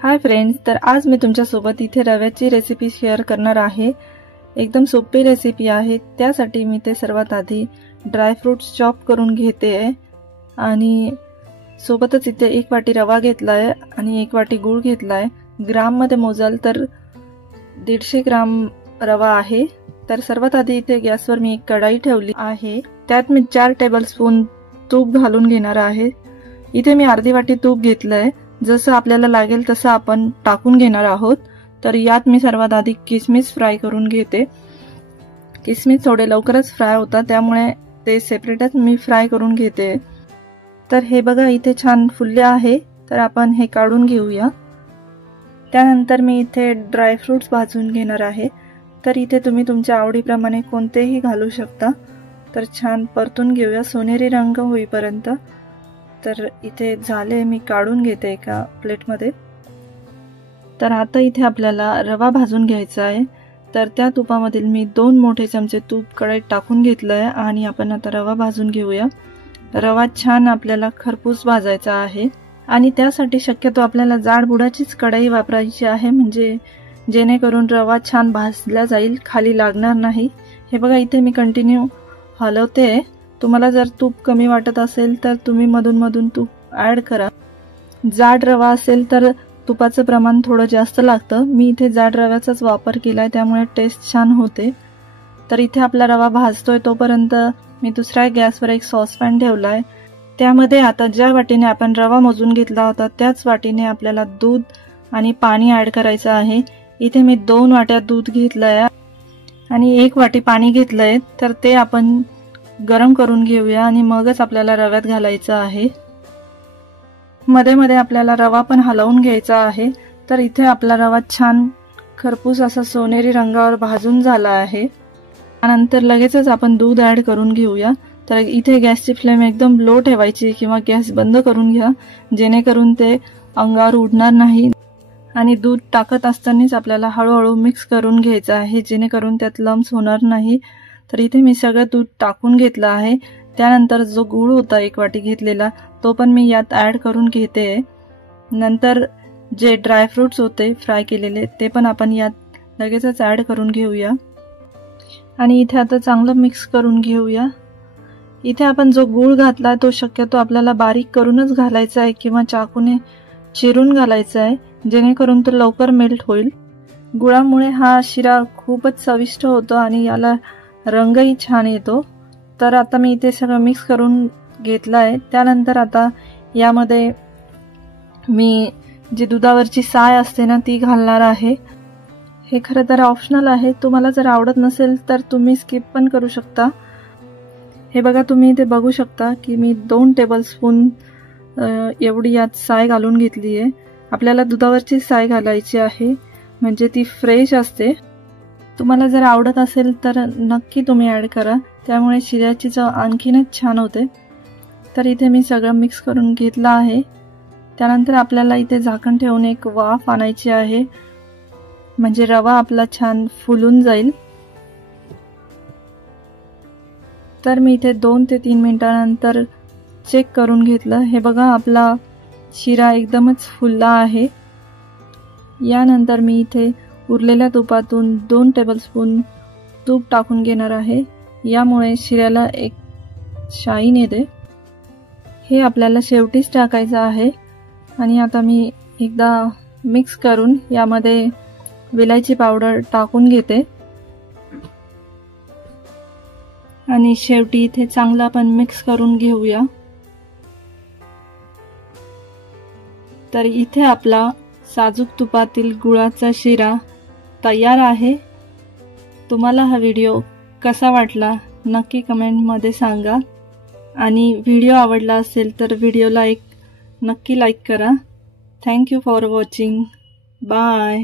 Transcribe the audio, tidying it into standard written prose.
Hi friends, तर आज मी तुमच्यासोबत इथे रव्याची रेसिपी शेअर करणार आहे। एकदम सोपी रेसिपी आहे। त्यासाठी मी ते सर्वात आधी ड्रायफ्रूट्स चॉप करून घेते आहे आणि सोबतच इथे 1 वाटी रवा घेतलाय आणि 1 वाटी गूळ घेतलाय। ग्राम मध्ये मोजाल तर 150 ग्राम रवा आहे। तर सर्वात आधी इथे गॅसवर मी एक कढाई ठेवली आहे। त्यात मी 4 टेबलस्पून तूप घालून घेणार आहे। इथे मी अर्धी वाटी तूप घेतलंय। जसं आपल्याला लागेल तसं आपण टाकून घेणार आहोत। तर यात मी सर्वात आधी किसमिस फ्राय करून घेते। किसमिस थोडे लवकरच फ्राय होतात, त्यामुळे ते सेपरेटच मी फ्राय करून घेते। तर हे बघा इथे छान फुलले आहे, तर आपण हे काढून घेऊया। त्यानंतर मी इथे ड्रायफ्रूट्स भाजून घेणार आहे। तर इथे तुम्ही तुमच्या आवडीप्रमाणे कोणतेही घालू शकता। तर छान परतून घेऊया सोनेरी रंग होईपर्यंत। तर इथे झाले, मी काढून घेते एका प्लेटमध्ये। तर आता इथे आपल्याला रवा भाजून घ्यायचा आहे। तर त्या तुपामधील मी 2 मोठे चमचे तूप कढईत टाकून घेतलंय आणि आपण आता रवा भाजून घेऊया। रवा छान आपल्याला खरपूस भाजायचा आहे आणि त्यासाठी शक्यतो आपल्याला जाड बुडाचीच कढई वापरायची आहे, म्हणजे जेणेकरून रवा छान भाजला जाईल, खाली लागणार नाही। हे बघा इथे मी कंटिन्यू हलवते। तुम्हाला जर तूप कमी वाटत असेल तर तुम्ही मधून तूप ऍड करा। जाड रवा असेल तर तुपाचं प्रमाण थोडं जास्त लागतं। मी इथे जाड रव्याचाच वापर केलाय, त्यामुळे टेस्ट छान होते। तर इथे आपला रवा भाजतोय तोपर्यंत मी दुसऱ्या गॅसवर एक सॉसपॅन ठेवलाय। त्यामध्ये आता ज्या वाटीने आपण रवा मोजून घेतला होता त्याच वाटीने आपल्याला दूध आणि पाणी ऍड करायचं आहे। इथे मी 2 वाट्या दूध घेतलंय आणि 1 वाटी पाणी घेतलंय। तर ते आपण गरम करून घेऊया आणि मगच आपल्याला रव्यात घालायचं आहे। मध्ये मध्ये आपल्याला रवा पण हलवून घ्यायचा आहे। तर इथे आपला रवा छान खरपूस असा सोनेरी रंगावर भाजून झाला आहे। त्यानंतर लगेचच आपण दूध ऍड करून घेऊया। तर इथे गॅसची फ्लेम एकदम लो ठेवायची किंवा गॅस बंद करून घ्या, जेणेकरून ते अंगावर उडणार नाही। आणि दूध टाकत असतानाच आपल्याला हळूहळू मिक्स करून घ्यायचं आहे, जेणेकरून त्यात लम्स होणार नाही। तर इथे मी सगळं दूध टाकून घेतलं आहे। त्यानंतर जो गूळ होता 1 वाटी घेतलेला तो पण मी यात ऍड करून घेते। नंतर जे ड्रायफ्रुट्स होते फ्राय केलेले ते पण आपण यात लगेचच ऍड करून घेऊया आणि इथे आता चांगलं मिक्स करून घेऊया। इथे आपण जो गूळ घातला तो शक्यतो आपल्याला बारीक करूनच घालायचा आहे किंवा चाकूने चिरून घालायचा आहे, जेणेकरून तो लवकर मेल्ट होईल। गुळामुळे हा शिरा खूपच चविष्ट होतो आणि याला रंगही छान येतो। तर आता मी इथे सगळं मिक्स करून घेतलं आहे। त्यानंतर आता यामध्ये मी जी दुधावरची साय असते ना ती घालणार आहे। हे खरं तर ऑप्शनल आहे, तुम्हाला जर आवडत नसेल तर तुम्ही स्किप पण करू शकता। हे बघा तुम्ही इथे बघू शकता की मी 2 टेबलस्पून एवढी यात साय घालून घेतली आहे। आपल्याला दुधावरची साय घालायची आहे, म्हणजे ती फ्रेश असते। तुम्हाला जर आवडत असेल तर नक्की तुम्ही ऍड करा, त्यामुळे शिऱ्याची चव आणखीनच छान होते। तर इथे मी सगळं मिक्स करून घेतलं आहे। त्यानंतर आपल्याला इथे झाकण ठेवून एक वाफ आणायची आहे, म्हणजे रवा आपला छान फुलून जाईल। तर मी इथे 2 ते 3 मिनिटांनंतर चेक करून घेतलं। हे बघा आपला शिरा एकदमच फुलला आहे। यानंतर मी इथे उरलेल्या तुपातून 2 टेबलस्पून तूप टाकून घेणार आहे। यामुळे शिऱ्याला एक शाईन येते। हे आपल्याला शेवटीच टाकायचं आहे आणि आता मी एकदा मिक्स करून यामध्ये विलायची पावडर टाकून घेते आणि शेवटी इथे चांगलं आपण मिक्स करून घेऊया। तर इथे आपला साजूक तुपातील गुळाचा शिरा तयार आहे। तुम्हाला हा व्हिडिओ कसा वाटला नक्की कमेंटमध्ये सांगा आणि व्हिडिओ आवडला असेल तर व्हिडिओला एक नक्की लाईक करा। Thank you for watching. Bye.